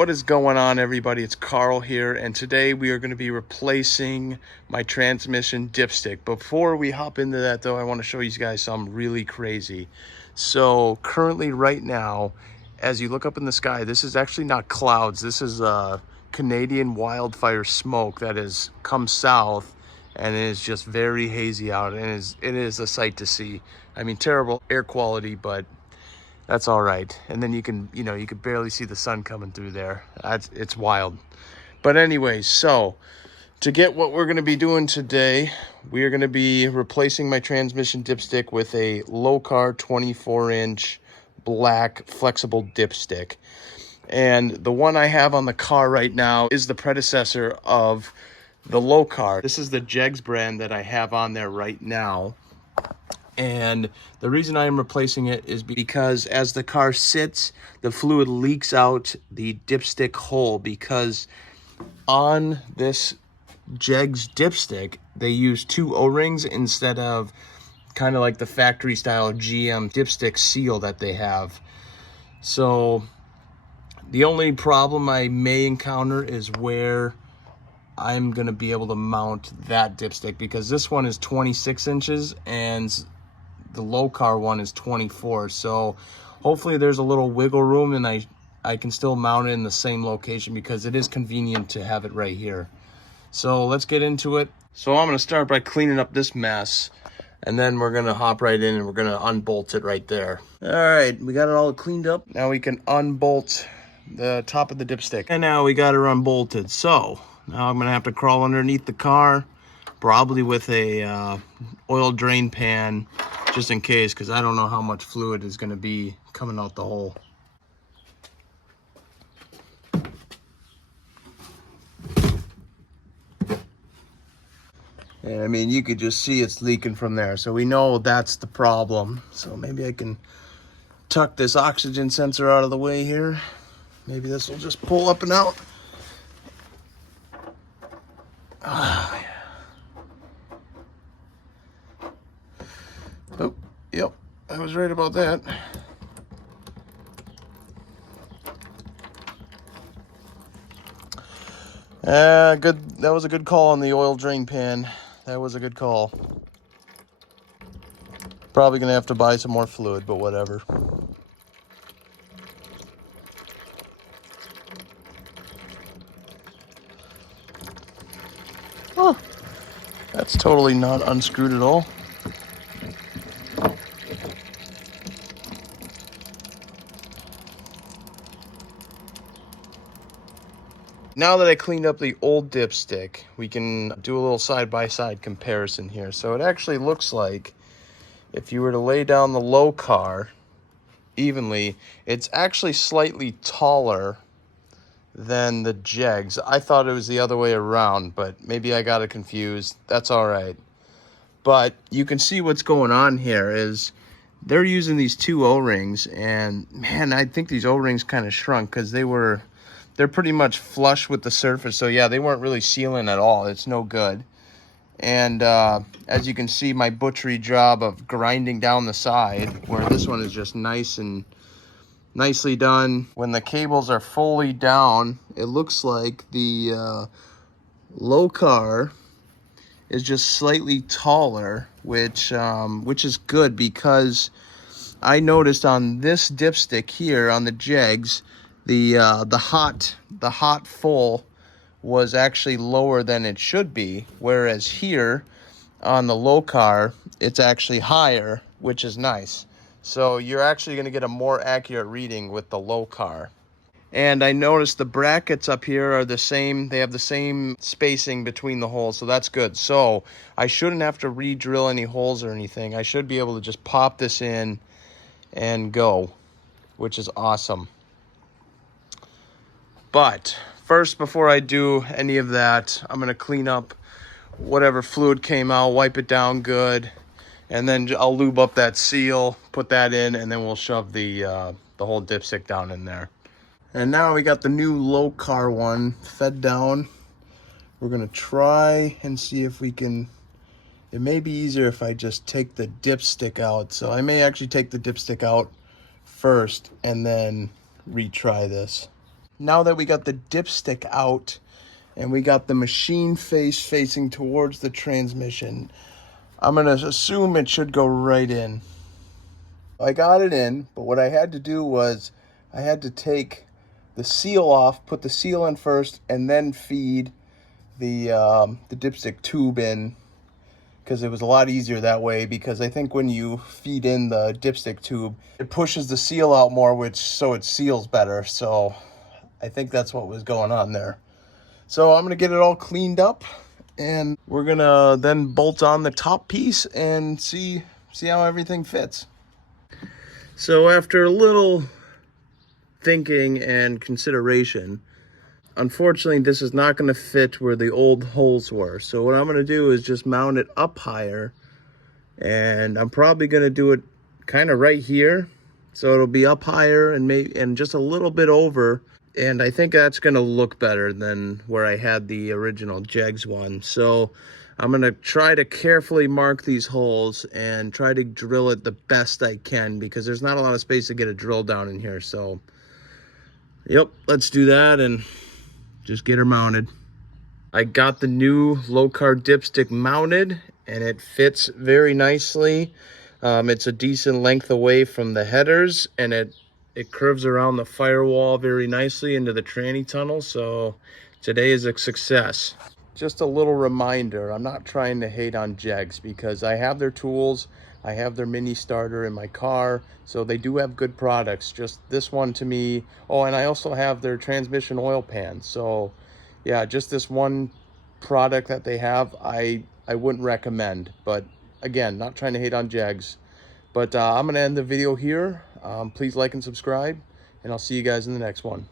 What is going on, everybody? It's Carl here, and today we are going to be replacing my transmission dipstick. Before we hop into that, though, I want to show you guys something really crazy. So currently right now, as you look up in the sky, this is actually not clouds. This is Canadian wildfire smoke that has come south, and it is just very hazy out, and it is a sight to see. I mean, terrible air quality, but that's all right. And then you can barely see the sun coming through there. It's wild. But anyways, so to get what we're going to be doing today, we are going to be replacing my transmission dipstick with a Lokar 24-inch black flexible dipstick. And the one I have on the car right now is the predecessor of the Lokar. This is the Jegs brand that I have on there right now. And the reason I am replacing it is because as the car sits, the fluid leaks out the dipstick hole, because on this Jegs dipstick, they use 2 O-rings instead of kind of like the factory style GM dipstick seal that they have. So the only problem I may encounter is where I'm going to be able to mount that dipstick, because this one is 26 inches and the Lokar one is 24. So hopefully there's a little wiggle room and I can still mount it in the same location, because it is convenient to have it right here. So let's get into it. So I'm going to start by cleaning up this mess, and then we're going to hop right in and we're going to unbolt it right there. All right, we got it all cleaned up. Now we can unbolt the top of the dipstick. And now we got her unbolted. So now I'm going to have to crawl underneath the car, probably with a oil drain pan, just in case, because I don't know how much fluid is going to be coming out the hole. And I mean, you could just see it's leaking from there, so we know that's the problem. So maybe I can tuck this oxygen sensor out of the way here. Maybe this will just pull up and out. Oh, yep, I was right about that. Good. That was a good call on the oil drain pan. That was a good call. Probably gonna have to buy some more fluid, but whatever. Oh, that's totally not unscrewed at all. Now that I cleaned up the old dipstick, we can do a little side-by-side comparison here. So it actually looks like if you were to lay down the Lokar evenly, it's actually slightly taller than the Jegs. I thought it was the other way around, but maybe I got it confused. That's all right. But you can see what's going on here is they're using these 2 O-rings, and man, I think these O-rings kind of shrunk, because they're pretty much flush with the surface. So yeah, they weren't really sealing at all. It's no good. And as you can see, my butchery job of grinding down the side, where this one is just nice and nicely done. When the cables are fully down, it looks like the Lokar is just slightly taller, which is good, because I noticed on this dipstick here on the Jegs, the hot full was actually lower than it should be, whereas here on the Lokar it's actually higher, which is nice. So you're actually going to get a more accurate reading with the Lokar. And I noticed the brackets up here are the same. They have the same spacing between the holes, so that's good. So I shouldn't have to re-drill any holes or anything. I should be able to just pop this in and go, which is awesome. But first, before I do any of that, I'm going to clean up whatever fluid came out, wipe it down good, and then I'll lube up that seal, put that in, and then we'll shove the whole dipstick down in there. And now we got the new Lokar one fed down. We're going to try and see if we can. It may be easier if I just take the dipstick out. So I may actually take the dipstick out first and then retry this. now that we got the dipstick out and we got the machine face facing towards the transmission, I'm gonna assume it should go right in. I got it in, but what I had to do was I had to take the seal off, put the seal in first, and then feed the dipstick tube in, because it was a lot easier that way, because I think when you feed in the dipstick tube, it pushes the seal out more, which so it seals better. So I think that's what was going on there. So I'm gonna get it all cleaned up, and we're gonna then bolt on the top piece and see how everything fits. So after a little thinking and consideration, unfortunately this is not going to fit where the old holes were. So what I'm going to do is just mount it up higher, and I'm probably going to do it kind of right here, so it'll be up higher and just a little bit over, and I think that's going to look better than where I had the original Jegs one. So I'm going to try to carefully mark these holes and try to drill it the best I can, because there's not a lot of space to get a drill down in here. So, yep, let's do that and just get her mounted. I got the new Lokar dipstick mounted, and it fits very nicely. It's a decent length away from the headers, and it curves around the firewall very nicely into the tranny tunnel. So today is a success. Just a little reminder, I'm not trying to hate on Jegs, because I have their tools, I have their mini starter in my car, so they do have good products. Just this one to me, oh, and I also have their transmission oil pan. So yeah, just this one product that they have, I wouldn't recommend. But again, not trying to hate on Jegs. But I'm gonna end the video here. Please like and subscribe, and I'll see you guys in the next one.